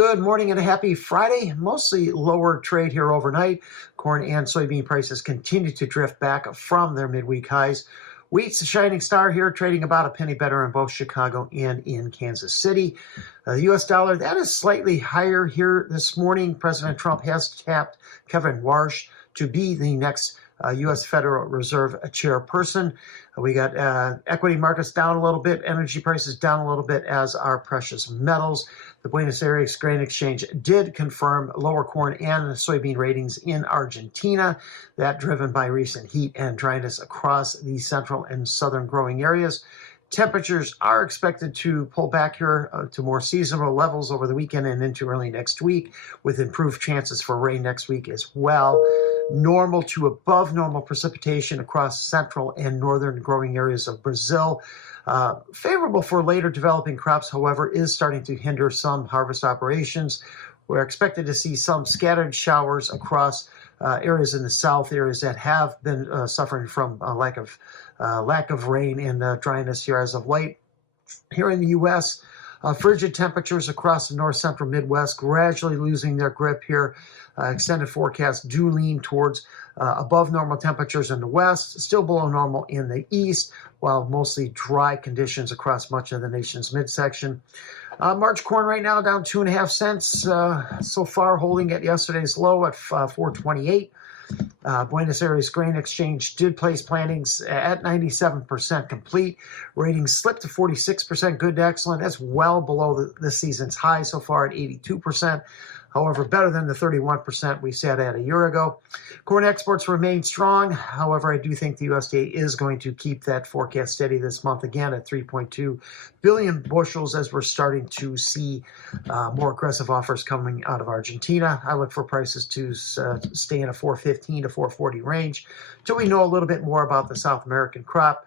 Good morning and a happy Friday. Mostly lower trade here overnight. Corn and soybean prices continue to drift back from their midweek highs. Wheat's the shining star here, trading about a penny better in both Chicago and in Kansas City. The U.S. dollar, that is slightly higher here this morning. President Trump has tapped Kevin Warsh to be the next U.S. Federal Reserve chairperson. We got equity markets down a little bit, energy prices down a little bit, as are precious metals. The Buenos Aires Grain Exchange did confirm lower corn and soybean ratings in Argentina, that driven by recent heat and dryness across the central and southern growing areas. Temperatures are expected to pull back here to more seasonal levels over the weekend and into early next week, with improved chances for rain next week as well. Normal to above normal precipitation across central and northern growing areas of Brazil. Favorable for later developing crops, however, is starting to hinder some harvest operations. We're expected to see some scattered showers across areas in the south, areas that have been suffering from lack of rain and dryness here as of late. Here in the U.S., frigid temperatures across the north central Midwest gradually losing their grip here. Extended forecasts do lean towards above normal temperatures in the west, still below normal in the east, while mostly dry conditions across much of the nation's midsection. March corn right now down 2.5 cents so far, holding at yesterday's low at 4.28. Buenos Aires Grain Exchange did place plantings at 97% complete. Ratings slipped to 46% good to excellent. That's well below this season's high so far at 82%. However, better than the 31% we sat at a year ago. Corn exports remain strong. However, I do think the USDA is going to keep that forecast steady this month again at 3.2 billion bushels, as we're starting to see more aggressive offers coming out of Argentina. I look for prices to stay in a 415 to 440 range until we know a little bit more about the South American crop.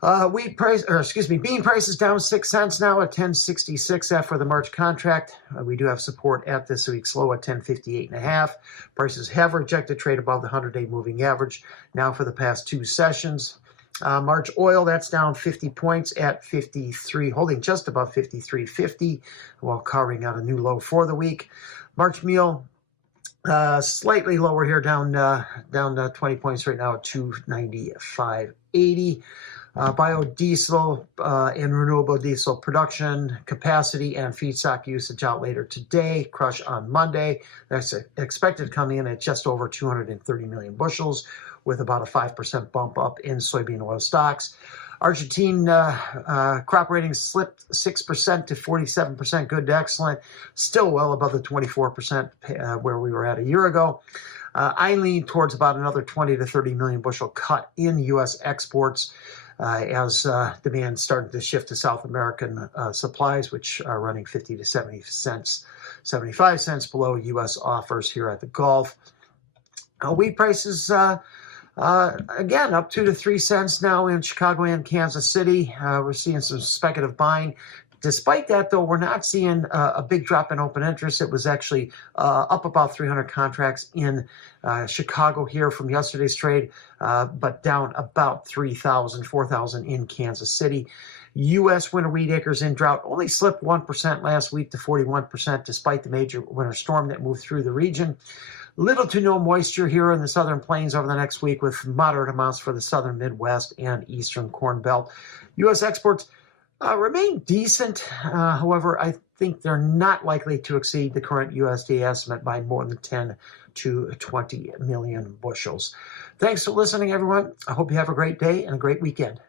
Bean prices down 6 cents now at 10.66 after the March contract. We do have support at this week's low at 10.58.5. Prices have rejected trade above the 100-day moving average now for the past two sessions. March oil, that's down 50 points at 53, holding just above 53.50, while carving out a new low for the week. March meal, slightly lower here, down 20 points right now at 295.80. Biodiesel and renewable diesel production capacity and feedstock usage out later today. Crush on Monday. That's expected to come in at just over 230 million bushels, with about a 5% bump up in soybean oil stocks. Argentine crop ratings slipped 6% to 47% good to excellent, still well above the 24% where we were at a year ago. I lean towards about another 20 to 30 million bushel cut in U.S. exports as demand started to shift to South American supplies, which are running 50 to 75 cents below U.S. offers here at the Gulf. Wheat prices, again, up 2 to 3 cents now in Chicago and Kansas City. We're seeing some speculative buying. Despite that, though, we're not seeing a big drop in open interest. It was actually up about 300 contracts in Chicago here from yesterday's trade, but down about 4,000 in Kansas City. U.S. winter wheat acres in drought only slipped 1% last week to 41%, despite the major winter storm that moved through the region. Little to no moisture here in the southern plains over the next week, with moderate amounts for the southern Midwest and eastern Corn Belt. U.S. exports remain decent. However, I think they're not likely to exceed the current USDA estimate by more than 10 to 20 million bushels. Thanks for listening, everyone. I hope you have a great day and a great weekend.